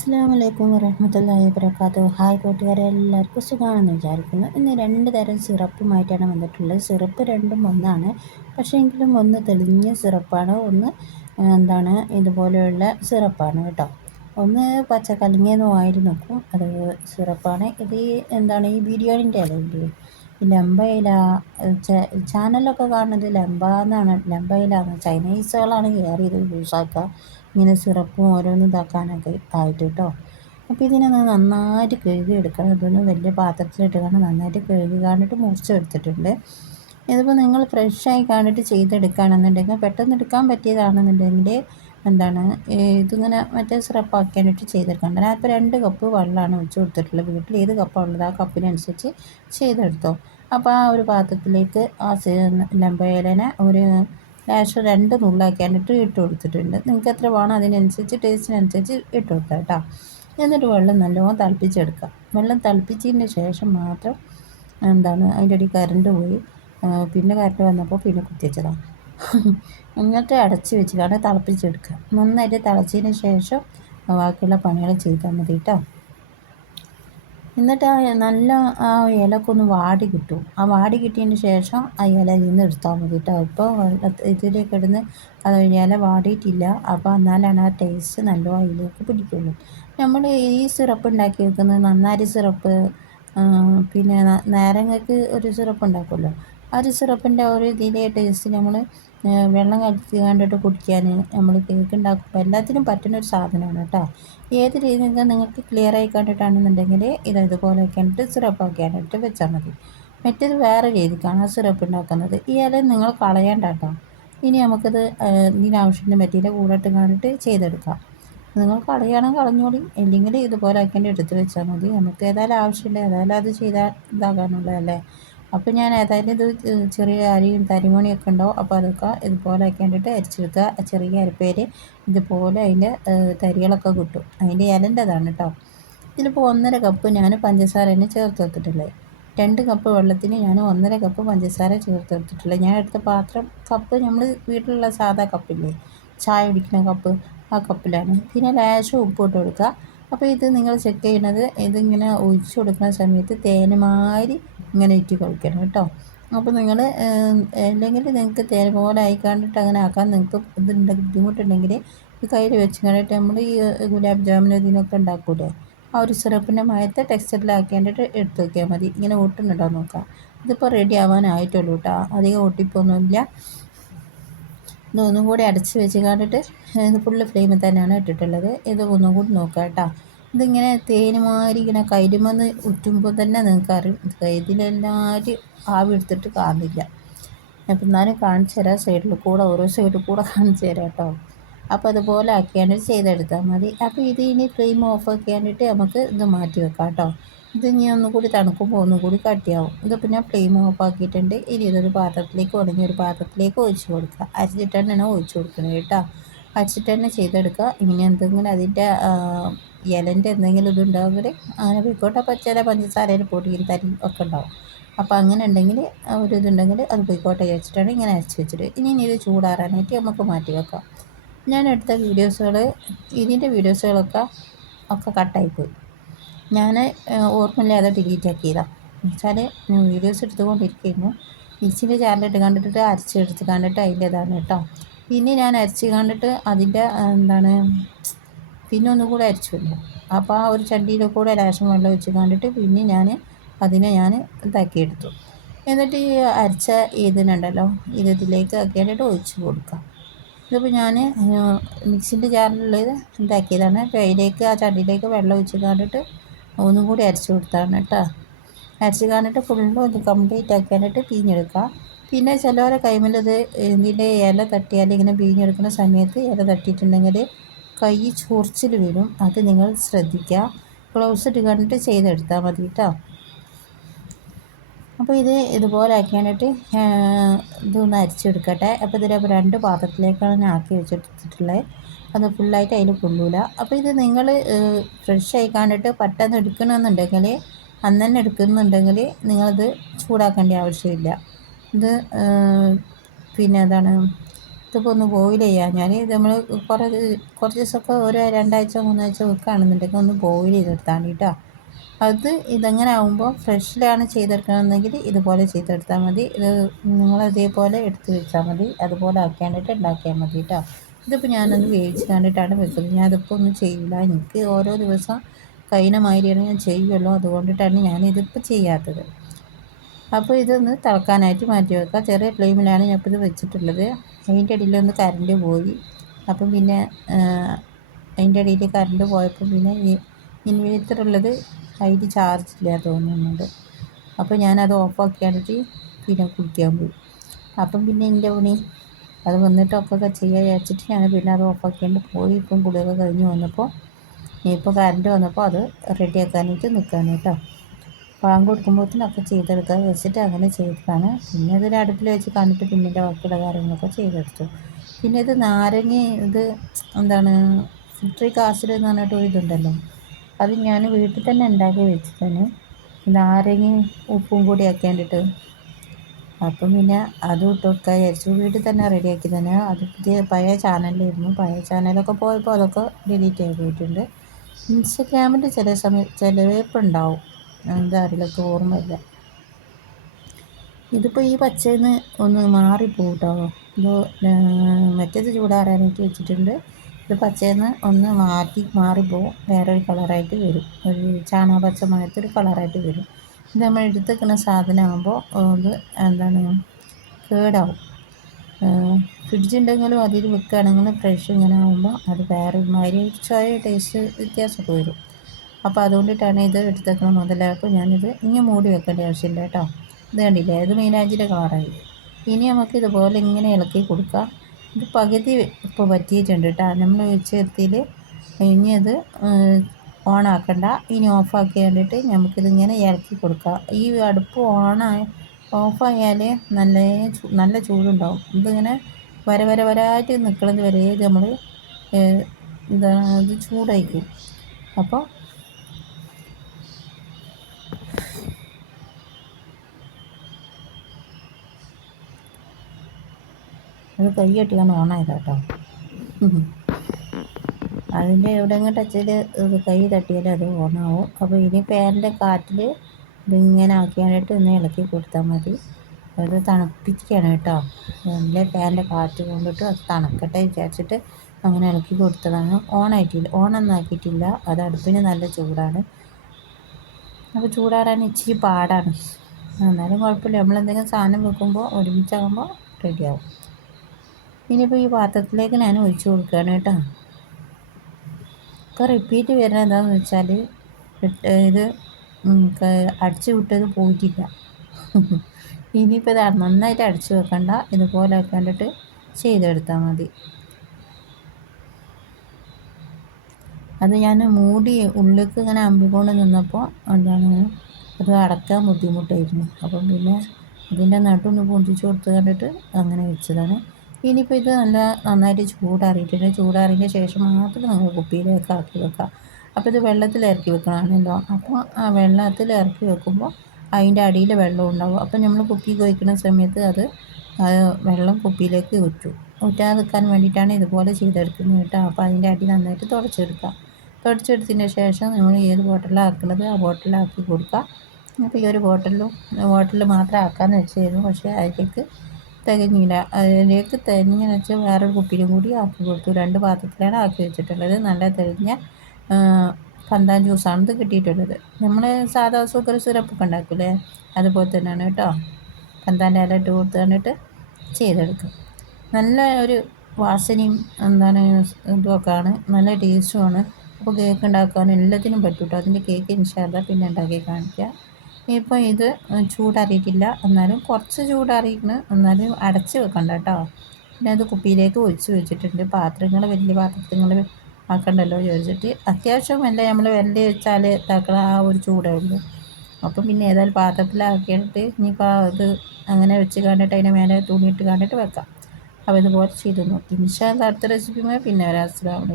അസ്സാം വലൈക്കും വരഹമത്തല്ലാഹി വബർക്കാത്തു ഹായ് കൂട്ടുകാരെ എല്ലാവർക്കും സുഖമാണെന്ന് വിചാരിക്കുന്നു. ഇന്ന് രണ്ട് തരം സിറപ്പുമായിട്ടാണ് വന്നിട്ടുള്ളത്. സിറപ്പ് രണ്ടും ഒന്നാണ്. പക്ഷേ എങ്കിലും ഒന്ന് തെളിഞ്ഞ സിറപ്പാണ്. ഒന്ന് എന്താണ് ഇതുപോലെയുള്ള സിറപ്പാണ് കേട്ടോ. ഒന്ന് പച്ച കലങ്ങിയെന്ന് വായിൽ നോക്കും. അത് സിറപ്പാണ്. ഇത് എന്താണ് ഈ ബിരിയാണിന്റെ ഇലയില്ലേ ഈ ലംബയില ചാനലൊക്കെ കാണുന്നത് ലംബ എന്നാണ്. ലംബയിലാണ് ചൈനീസുകളാണ് കയറിയത് യൂസാക്കുക ഇങ്ങനെ സിറപ്പും ഓരോന്നും ഇതാക്കാനൊക്കെ ആയിട്ട് കേട്ടോ. അപ്പോൾ ഇതിനെ നന്നായിട്ട് കഴുകി എടുക്കണം. ഇതൊന്ന് വലിയ പാത്രത്തിലിട്ട് കാണാൻ നന്നായിട്ട് കഴുകി കാണിട്ട് മുറിച്ചെടുത്തിട്ടുണ്ട് ഇതിപ്പോൾ നിങ്ങൾ ഫ്രഷായി കാണിട്ട് ചെയ്തെടുക്കുകയാണെന്നുണ്ടെങ്കിൽ പെട്ടെന്ന് എടുക്കാൻ പറ്റിയതാണെന്നുണ്ടെങ്കിൽ എന്താണ് ഇതിങ്ങനെ മറ്റേ സിറപ്പാക്കാനായിട്ട് ചെയ്തെടുക്കണം. ഇപ്പോൾ രണ്ട് കപ്പ് വെള്ളമാണ് ഒഴിച്ച് കൊടുത്തിട്ടുള്ളത്. വീട്ടിൽ ഏത് കപ്പാണ് ഉള്ളത് ആ കപ്പിനനുസരിച്ച് ചെയ്തെടുത്തോ. അപ്പോൾ ആ ഒരു പാത്രത്തിലേക്ക് ആ ലംബയിലനെ ഒരു ലേശം രണ്ട് നുള്ളാക്കിയാണിട്ട് ഇട്ട് കൊടുത്തിട്ടുണ്ട്. നിങ്ങൾക്ക് എത്ര വേണം അതിനനുസരിച്ച് ടേസ്റ്റിനനുസരിച്ച് ഇട്ട് കൊടുക്കാം കേട്ടോ. എന്നിട്ട് വെള്ളം നല്ലോണം തിളപ്പിച്ചെടുക്കുക വെള്ളം തിളപ്പിച്ചതിന് ശേഷം മാത്രം എന്താണ് അതിന്റെ അടി കറണ്ട് പോയി. പിന്നെ കറണ്ട് വന്നപ്പോൾ പിന്നെ കുത്തിവെച്ചതാണ് എന്നിട്ട് അടച്ച് വെച്ചിട്ടാണ് തിളപ്പിച്ചെടുക്കുക. നന്നായിട്ട് തിളച്ചതിന് ശേഷം ബാക്കിയുള്ള പണികൾ ചെയ്താൽ മതി കേട്ടോ. എന്നിട്ട് ആ നല്ല ആ ഇലക്കൊന്ന് വാടി കിട്ടും. ആ വാടി കിട്ടിയതിന് ശേഷം ആ ഇല നിന്ന് എടുത്താൽ മതി കേട്ടോ. ഇപ്പോൾ ഇതിലേക്ക് ഇടുന്ന് അത് ഇല വാടിയിട്ടില്ല. അപ്പോൾ എന്നാലാണ് ആ ടേസ്റ്റ് നല്ല അതിലേക്ക് പിടിക്കുള്ളൂ. നമ്മൾ ഈ സിറപ്പ് ഉണ്ടാക്കി വെക്കുന്നത് നന്നാരി സിറപ്പ് പിന്നെ നാരങ്ങക്ക് ഒരു സിറപ്പ് ഉണ്ടാക്കുമല്ലോ. ആ ഒരു സിറപ്പിന്റെ ഒരു ഇതിലെ ടേസ്റ്റ് നമ്മൾ വെള്ളം കലക്കി കണ്ടിട്ട് കുടിക്കാൻ നമ്മൾ കേക്ക് ഉണ്ടാക്കുമ്പോൾ എല്ലാത്തിനും പറ്റുന്ന ഒരു സാധനമാണ് കേട്ടോ. ഏത് രീതിയിൽ നിങ്ങൾക്ക് ക്ലിയർ ആയി കണ്ടിട്ടാണെന്നുണ്ടെങ്കിൽ ഇത് ഇതുപോലെ കണ്ടിട്ട് സിറപ്പ് ആയിട്ട് വെച്ചാൽ മതി. മറ്റേത് വേറെ രീതിക്കാണ് സിറപ്പ് ഉണ്ടാക്കുന്നത്. ഈ ഇല നിങ്ങൾ കളയണ്ട കേട്ടോ ഇനി നമുക്കത് ഇതിനാവശ്യത്തിന് പറ്റിയില്ല കൂടെ കണ്ടിട്ട് ചെയ്തെടുക്കാം. നിങ്ങൾ കളയണം കളഞ്ഞോളി. അല്ലെങ്കിൽ ഇതുപോലെ ആക്കേണ്ടി എടുത്ത് വെച്ചാൽ മതി. നമുക്ക് ഏതായാലും ആവശ്യമില്ല ഏതായാലും അത് ചെയ്താൽ ഇതാകാനുള്ളതല്ലേ? അപ്പോൾ ഞാൻ ഏതായാലും ഇത് ചെറിയ അരിയും തരിമണിയൊക്കെ ഉണ്ടാവും. അപ്പോൾ അതൊക്കെ ഇതുപോലെ ആക്കിയിട്ട് അരിച്ചെടുക്കുക. ചെറിയ അരിപ്പേര് ഇതുപോലെ അതിന്റെ തരികളൊക്കെ കിട്ടും. അതിന്റെ ഇലന്റെതാണ് കേട്ടോ ഇതിലിപ്പോൾ ഒന്നര കപ്പ് ഞാൻ പഞ്ചസാര തന്നെ ചേർത്ത് വെച്ചിട്ടുള്ളത് രണ്ട് കപ്പ് വെള്ളത്തിന് ഞാൻ ഒന്നര കപ്പ് പഞ്ചസാര ചേർത്ത് എടുത്തിട്ടുള്ളത് ഞാൻ എടുത്ത പാത്രം കപ്പ് നമ്മൾ വീട്ടിലുള്ള സാധാ കപ്പില്ലേ? ചായ കുടിക്കുന്ന കപ്പ് ആ കപ്പിലാണ്. പിന്നെ ലേശം ഉപ്പ് ഇട്ട് കൊടുക്കുക. അപ്പോൾ ഇത് നിങ്ങൾ ചെക്ക് ചെയ്യണത് ഇതിങ്ങനെ ഒഴിച്ചു കൊടുക്കുന്ന സമയത്ത് തേനുമാതിരി ഇങ്ങനെ ഇറ്റി കളിക്കണം കേട്ടോ. അപ്പോൾ നിങ്ങൾ അല്ലെങ്കിൽ നിങ്ങൾക്ക് തേൻ പോലെ ആയിക്കാണ്ടിട്ട് അങ്ങനെ ആക്കാൻ നിങ്ങൾക്ക് ഇതുണ്ട് ബുദ്ധിമുട്ടുണ്ടെങ്കിൽ ഈ കയ്യിൽ വെച്ച് കണ്ടിട്ട് നമ്മൾ ഈ ഗുലാബ് ജാമുൻ ഇതിനൊക്കെ ഉണ്ടാക്കൂലേ? ആ ഒരു സിറപ്പിന്റെ മയത്തെ ടെക്സ്റ്ററിലാക്കിയിട്ട് എടുത്തു വയ്ക്കാൽ മതി. ഇങ്ങനെ ഒട്ടുന്നുണ്ടോ നോക്കാം. ഇതിപ്പോൾ റെഡി ആവാനായിട്ടുള്ളൂ കേട്ടോ അധികം ഒട്ടിപ്പൊന്നുമില്ല. ഇതൊന്നും കൂടി അടച്ച് വെച്ച് കണ്ടിട്ട് ഫുള്ള് ഫ്ലെയിമിൽ തന്നെയാണ് ഇട്ടിട്ടുള്ളത്. ഇത് ഒന്നും കൂടി നോക്കാം കേട്ടോ. ഇതിങ്ങനെ തേനുമാരി ഇങ്ങനെ കൈരുമെന്ന് ഉറ്റുമ്പോൾ തന്നെ നിങ്ങൾക്ക് അറിയും ഇതിലെല്ലാവരും ആവി എടുത്തിട്ട് കാണില്ല അപ്പം എന്നാലും കാണിച്ചു തരാം സൈഡിൽ കൂടെ ഓരോ സൈഡിൽ കൂടെ കാണിച്ചു തരാം കേട്ടോ. അപ്പോൾ അതുപോലെ ആക്കിയാണ് ചെയ്തെടുത്താൽ മതി. അപ്പോൾ ഇത് ഇനി ഫ്ലെയിം ഓഫ് ആക്കിയാണ്ടിട്ട് നമുക്ക് ഇത് മാറ്റി വെക്കാം കേട്ടോ. ഇത് ഇനി ഒന്നുകൂടി തണുക്കുമ്പോൾ ഒന്നുകൂടി കട്ടിയാവും. ഇതിപ്പോൾ ഞാൻ ഫ്ലെയിം ഓഫ് ആക്കിയിട്ടുണ്ട് ഇനി ഇതൊരു പാത്രത്തിലേക്ക് ഉണങ്ങി ഒരു പാത്രത്തിലേക്ക് ഒഴിച്ചു കൊടുക്കുക. അരച്ചിട്ടെണ്ണ തന്നെയാണ് ഒഴിച്ചു കൊടുക്കുന്നത് കേട്ടോ. അരച്ചിട്ട് തന്നെ ചെയ്തെടുക്കുക. ഇങ്ങനെ എന്തെങ്കിലും അതിന്റെ ഇലന്റെ എന്തെങ്കിലും ഇതുണ്ടാവുമെങ്കിൽ അങ്ങനെ പോയിക്കോട്ടെ അപ്പോൾ ചില പഞ്ചസാരയിൽ പൊടിയും തരി ഒക്കെ ഉണ്ടാവും. അപ്പോൾ അങ്ങനെ ഉണ്ടെങ്കിൽ ഒരു ഇതുണ്ടെങ്കിൽ അത് പോയിക്കോട്ടെ വെച്ചിട്ടാണ് ഇങ്ങനെ അരച്ച് വെച്ചിട്ട്. ഇനി ഇനി ഇത് ചൂടാറാനായിട്ട് നമുക്ക് മാറ്റി വെക്കാം. ഞാൻ എടുത്ത വീഡിയോസുകൾ ഇതിന്റെ വീഡിയോസുകളൊക്കെ ഒക്കെ കട്ടായിപ്പോയി. ഞാൻ ഡിലീറ്റ് ആക്കിയതാണ് എന്നുവെച്ചാൽ ഞാൻ വീഡിയോസ് എടുത്തുകൊണ്ടിരിക്കുന്നു. മിക്സിന്റെ ചാനലിട്ട് കണ്ടിട്ട് അരച്ചെടുത്ത് കണ്ടിട്ട് അതിന്റെതാണ് കേട്ടോ. പിന്നെ ഞാൻ അരച്ച് കണ്ടിട്ട് അതിന്റെ എന്താണ് പിന്നെ ഒന്നും കൂടെ അരച്ചു അപ്പോൾ ആ ഒരു ചട്ടിയിൽ കൂടെ ലേശം വെള്ളം ഒഴിച്ച് കണ്ടിട്ട് പിന്നെ ഞാൻ അതിനെ ഞാൻ ഇതാക്കിയെടുത്തു. എന്നിട്ട് ഈ അരച്ച ഇതിനുണ്ടല്ലോ ഇത് ഇതിലേക്ക് ആക്കിയിട്ട് ഒഴിച്ച് കൊടുക്കാം ഇതിപ്പോൾ ഞാൻ മിക്സിന്റെ ജാറിലുള്ളത് ഇതാക്കിയതാണ്. അതിലേക്ക് ആ ചട്ടിയിലേക്ക് വെള്ളം ഒഴിച്ച് കണ്ടിട്ട് ഒന്നും കൂടി അരച്ച് കൊടുത്താണ് കേട്ടോ. അരച്ച് കാണിട്ട് ഫുള്ളും ഒന്ന് കംപ്ലീറ്റ് ആക്കാനായിട്ട് പിഴിഞ്ഞെടുക്കുക പിന്നെ ചിലവരെ കൈമലത് ഇതിന്റെ ഇല തട്ടിയാൽ ഇങ്ങനെ പിഴിഞ്ഞെടുക്കുന്ന സമയത്ത് ഇല തട്ടിയിട്ടുണ്ടെങ്കിൽ കൈ ചൊറിച്ചിൽ വരും അത് നിങ്ങൾ ശ്രദ്ധിക്കുക. ഗ്ലൗസ് ഇട്ട് കണ്ടിട്ട് ചെയ്തെടുത്താൽ മതി കേട്ടോ. അപ്പോൾ ഇത് ഇതുപോലെ ആക്കാനായിട്ട് ഇതൊന്ന് അരിച്ചെടുക്കട്ടെ. അപ്പോൾ ഇതിൽ രണ്ട് പാത്രത്തിലേക്കാണ് ഞാൻ ആക്കി വെച്ചെടുത്തിട്ടുള്ളത് അത് ഫുള്ളായിട്ട് അതിൽ കൊള്ളൂല അപ്പോൾ ഇത് നിങ്ങൾ ഫ്രഷ് ആയിക്കാണ്ടിട്ട് കണ്ടിട്ട് പെട്ടെന്ന് എടുക്കണമെന്നുണ്ടെങ്കിൽ അന്ന് തന്നെ എടുക്കുന്നുണ്ടെങ്കിൽ നിങ്ങളത് ചൂടാക്കേണ്ട ആവശ്യമില്ല. ഇത് പിന്നെ എന്താണ് ഇതിപ്പോൾ ഒന്ന് ബോയിൽ ചെയ്യാഞ്ഞാൽ ഇത് നമ്മൾ കുറേ കുറച്ച് ദിവസമൊക്കെ ഒരു രണ്ടാഴ്ച മൂന്നാഴ്ച വെക്കുകയാണെന്നുണ്ടെങ്കിൽ ഒന്ന് ബോയിൽ ചെയ്തെടുത്താൽ കേട്ടോ. അത് ഇതങ്ങനെ ആകുമ്പോൾ ഫ്രഷിലാണ് ചെയ്തെടുക്കണമെന്നെങ്കിൽ ഇതുപോലെ ചെയ്തെടുത്താൽ മതി. ഇത് നിങ്ങൾ അതേപോലെ എടുത്ത് വെച്ചാൽ മതി. അതുപോലെ ആക്കാനായിട്ട് ഉണ്ടാക്കിയാൽ മതി കേട്ടോ. ഇതിപ്പോൾ ഞാനൊന്ന് വേവിച്ച് കണ്ടിട്ടാണ് വെക്കുന്നത് ഞാനിതിപ്പോൾ ഒന്നും ചെയ്യില്ല. എനിക്ക് ഓരോ ദിവസം കഴിഞ്ഞ മാതിരിയാണ് ഞാൻ ചെയ്യുമല്ലോ അതുകൊണ്ടിട്ടാണ് ഞാനിതിപ്പോൾ ചെയ്യാത്തത്. അപ്പോൾ ഇതൊന്ന് തിളക്കാനായിട്ട് മാറ്റി വെക്കാം ചെറിയ ഫ്ലെയിമിലാണ് ഞാൻ ഇപ്പോൾ ഇത് വെച്ചിട്ടുള്ളത്. അതിന്റെ ഇടയിലൊന്ന് കറണ്ട് പോയി. അപ്പം പിന്നെ അതിന്റെ ഇടയിൽ കറണ്ട് പോയപ്പോൾ പിന്നെ ഉള്ളത് അതിൽ ചാർജ് ഇല്ല തോന്നുന്നുണ്ട്. അപ്പോൾ ഞാനത് ഓഫാക്കിയാണിട്ട് പിന്നെ കുടിക്കാൻ പോയി. അപ്പം പിന്നെ എന്റെ പണി അത് വന്നിട്ടൊക്കെ ചെയ്യാൻ വിചാരിച്ചിട്ട് ഞാൻ പിന്നെ അത് ഓഫാക്കിയാണ്ട് പോയി. ഇപ്പം കുളിയൊക്കെ കഴിഞ്ഞ് വന്നപ്പോൾ ഇപ്പോൾ കറണ്ട് വന്നപ്പോൾ അത് റെഡിയാക്കാനായിട്ട് നിൽക്കുകയാണ് കേട്ടോ. പാങ്ക് കൊടുക്കുമ്പോഴത്തേനൊക്കെ ചെയ്തെടുക്കാൻ വെച്ചിട്ട് അങ്ങനെ ചെയ്തതാണ്. പിന്നെ അതൊരു അടുപ്പിൽ വെച്ച് കണ്ടിട്ട് പിന്നെ ബാക്കിയുള്ള കാര്യങ്ങളൊക്കെ ചെയ്തെടുത്തു. പിന്നെ ഇത് നാരങ്ങ ഇത് എന്താണ് സിട്രിക് ആസിഡ് എന്ന് പറഞ്ഞിട്ട് ഒരു ഇതുണ്ടല്ലോ. അത് ഞാൻ വീട്ടിൽ തന്നെ ഉണ്ടാക്കി വെച്ചതാണ് നാരങ്ങ ഉപ്പും കൂടി ആക്കേണ്ടിട്ട് അപ്പം പിന്നെ അത് ഇട്ട് കൊടുക്കാൻ വിചാരിച്ചു. വീട്ടിൽ തന്നെ റെഡിയാക്കി തന്നെ അത് പുതിയ പഴയ ചാനലിലായിരുന്നു പഴയ ചാനലൊക്കെ പോയപ്പോൾ അതൊക്കെ ഡിലീറ്റ് ആയി പോയിട്ടുണ്ട്. ഇൻസ്റ്റഗ്രാമിൽ ചില സമയം ചിലവേപ്പുണ്ടാവും. എന്താ അറിയില്ല ഓർമ്മയില്ല ഇതിപ്പോൾ ഈ പച്ചയിൽ നിന്ന് ഒന്ന് മാറിപ്പോട്ടോ ഇത് മറ്റേത് ചൂടാറാനായിട്ട് വെച്ചിട്ടുണ്ട്. ഇത് പച്ചയെന്ന് ഒന്ന് മാറ്റി മാറിപ്പോവും വേറൊരു കളറായിട്ട് വരും. ഒരു ചാണക പച്ച മാറ്റൊരു കളറായിട്ട് വരും. ഇത് നമ്മൾ എടുത്തേക്കുന്ന സാധനമാകുമ്പോൾ അത് എന്താണ് കേടാവും. ഫ്രിഡ്ജുണ്ടെങ്കിലും അതിൽ വെക്കുകയാണെങ്കിൽ ഫ്രഷ് ഇങ്ങനെ ആകുമ്പോൾ അത് വേറെ മാതിരി ചായ ടേസ്റ്റ് വ്യത്യാസമൊക്കെ വരും. അപ്പോൾ അതുകൊണ്ടിട്ടാണ് ഇത് എടുത്തേക്കുന്നത് മുതലായപ്പോൾ ഞാനിത് ഇനി മൂടി വെക്കേണ്ട ആവശ്യമില്ല കേട്ടോ. ഇത് കണ്ടില്ലേ? ഇത് മീനാഞ്ചിന്റെ കളറായി. ഇനി നമുക്ക് ഇതുപോലെ ഇങ്ങനെ ഇളക്കി കൊടുക്കാം. ഇത് പകുതി ഇപ്പോൾ പറ്റിയിട്ടുണ്ട് കേട്ടോ. നമ്മൾ വെച്ചെത്തിയിൽ ഇനി അത് ഓണാക്കണ്ട. ഇനി ഓഫാക്കി കണ്ടിട്ട് നമുക്കിതിങ്ങനെ ഇറക്കി കൊടുക്കാം. ഈ അടുപ്പ് ഓണായി ഓഫായാൽ നല്ല നല്ല ചൂടുണ്ടാവും. ഇതിങ്ങനെ വര വര വരായിട്ട് നിൽക്കുന്നത് വരെ നമ്മൾ ഇത് ചൂടായിരിക്കും അപ്പോൾ അത് കൈ കെട്ടിയാണ് ഓണായത് കേട്ടോ അതിന്റെ എവിടെയെങ്കിലും ടച്ചിൽ ഇത് കൈ തട്ടിയാൽ അത് ഓണാവും. അപ്പോൾ ഇനി പേരന്റെ കാറ്റിൽ ഇതിങ്ങനെ ആക്കിയാനായിട്ട് ഒന്ന് ഇളക്കി കൊടുത്താൽ മതി. അത് തണുപ്പിക്കുകയാണ് കേട്ടോ. നല്ല ഫാനിന്റെ കാറ്റ് കൊണ്ടിട്ട് അത് തണുക്കട്ടെ വിചാരിച്ചിട്ട് അങ്ങനെ ഇളക്കി കൊടുത്തതാണ്. ഓണായിട്ടില്ല ഓണൊന്നും ആക്കിയിട്ടില്ല അത് അടുപ്പിന് നല്ല ചൂടാണ്. അപ്പോൾ ചൂടാറാൻ ഇച്ചിരി പാടാണ്. എന്നാലും കുഴപ്പമില്ല. നമ്മളെന്തെങ്കിലും സാധനം വെക്കുമ്പോൾ ഒരുമിച്ചാകുമ്പോൾ റെഡിയാവും ഇനിയിപ്പോൾ ഈ പാത്രത്തിലേക്ക് ഞാൻ ഒഴിച്ചു കൊടുക്കുകയാണ് കേട്ടോ. ഒക്കെ റിപ്പീറ്റ് വരുന്നത് എന്താണെന്ന് വെച്ചാൽ ഇത് അടിച്ചു വിട്ടത് പോയിട്ടില്ല. ഇനിയിപ്പോൾ ഇത് നന്നായിട്ട് അടിച്ചു വെക്കണ്ട ഇതുപോലെ കണ്ടിട്ട് ചെയ്തെടുത്താൽ മതി. അത് ഞാൻ മൂടി ഉള്ളിലേക്ക് ഇങ്ങനെ അമ്പിക്കൊണ്ട് നിന്നപ്പോൾ എന്താണ് അത് അടക്കാൻ ബുദ്ധിമുട്ടായിരുന്നു. അപ്പം പിന്നെ ഇതിന്റെ നട്ടൊന്ന് പൊന്തിച്ച് കൊടുത്ത് കണ്ടിട്ട് അങ്ങനെ വെച്ചതാണ്. ഇനിയിപ്പോൾ ഇത് നല്ല നന്നായിട്ട് ചൂടാറിയിട്ടുണ്ട് ചൂടാറിയതിന് ശേഷം മാത്രം നമ്മൾ കുപ്പിയിലേക്ക് ആക്കി വെക്കാം അപ്പോൾ ഇത് വെള്ളത്തിൽ ഇറക്കി വെക്കണമാണല്ലോ. അപ്പോൾ ആ വെള്ളത്തിൽ ഇറക്കി വെക്കുമ്പോൾ അതിന്റെ അടിയിൽ വെള്ളം ഉണ്ടാവും. അപ്പോൾ നമ്മൾ കുപ്പി കൊയ്ക്കുന്ന സമയത്ത് അത് വെള്ളം കുപ്പിയിലേക്ക് ഊറ്റും. നിൽക്കാൻ വേണ്ടിയിട്ടാണ് ഇതുപോലെ ചെയ്തെടുക്കുന്നത് കേട്ടോ. അപ്പോൾ അതിന്റെ അടി നന്നായിട്ട് തുടച്ചെടുക്കുക. തുടച്ചെടുത്തതിന് ശേഷം നമ്മൾ ഏത് ബോട്ടിലാണ് ആക്കുന്നത്? ആ ബോട്ടിലാക്കി കൊടുക്കുക. അപ്പോൾ ഈ ഒരു ബോട്ടിലും ബോട്ടിൽ മാത്രം ആക്കാമെന്ന് വെച്ചായിരുന്നു പക്ഷേ അതിലേക്ക് തികഞ്ഞില്ല. അതിലേക്ക് തികഞ്ഞ വെച്ചാൽ വേറൊരു കുപ്പിയിലും കൂടി ആക്കി കൊടുത്തു. രണ്ട് പാത്രത്തിലാണ് ആക്കി വെച്ചിട്ടുള്ളത്. നല്ല തെളിഞ്ഞ പന്താൻ ജ്യൂസാണ് ഇത് കിട്ടിയിട്ടുള്ളത്. നമ്മൾ സാധാ ഷുഗർ സിറപ്പൊക്കെ ഉണ്ടാക്കില്ലേ അതുപോലെ തന്നെയാണ് കേട്ടോ. പന്താന്റെ ഇല ഇട്ട് കൊടുത്ത് കണ്ടിട്ട് ചെയ്തെടുക്കും. നല്ല ഒരു വാസനയും എന്താണ് ഇതൊക്കെയാണ് നല്ല ടേസ്റ്റുമാണ്. അപ്പോൾ കേക്ക് ഉണ്ടാക്കാൻ എല്ലാത്തിനും പറ്റും കേട്ടോ. അതിന്റെ കേക്ക് ഇൻഷാല്ല പിന്നെ ഉണ്ടാക്കി കാണിക്കാം. ഇപ്പോൾ ഇത് ചൂടാറിയിട്ടില്ല. എന്നാലും കുറച്ച് ചൂടാറിയിരിക്കുന്നു എന്നാലും അടച്ച് വെക്കണ്ട കേട്ടോ പിന്നെ അത് കുപ്പിയിലേക്ക് ഒഴിച്ച് വെച്ചിട്ടുണ്ട്. പാത്രങ്ങൾ വലിയ പാത്രങ്ങൾ ആക്കണ്ടല്ലോ ചോദിച്ചിട്ട് അത്യാവശ്യം അല്ല നമ്മൾ വെല്ലം വെച്ചാൽ ഇതാക്കണ ആ ഒരു ചൂടേ ഉള്ളൂ. അപ്പം പിന്നെ ഏതായാലും പാത്രത്തിലാക്കിയിട്ട് ഇനിയിപ്പോൾ ഇത് അങ്ങനെ വെച്ച് കണ്ടിട്ട് അതിന്റെ മേലെ തുണിയിട്ട് കണ്ടിട്ട് വെക്കാം. അപ്പോൾ ഇതുപോലെ ചെയ്തു നോക്കി. ഇൻഷാല്ല അടുത്ത റെസിപ്പിയുമായി പിന്നെ വരാം. അസ്സാം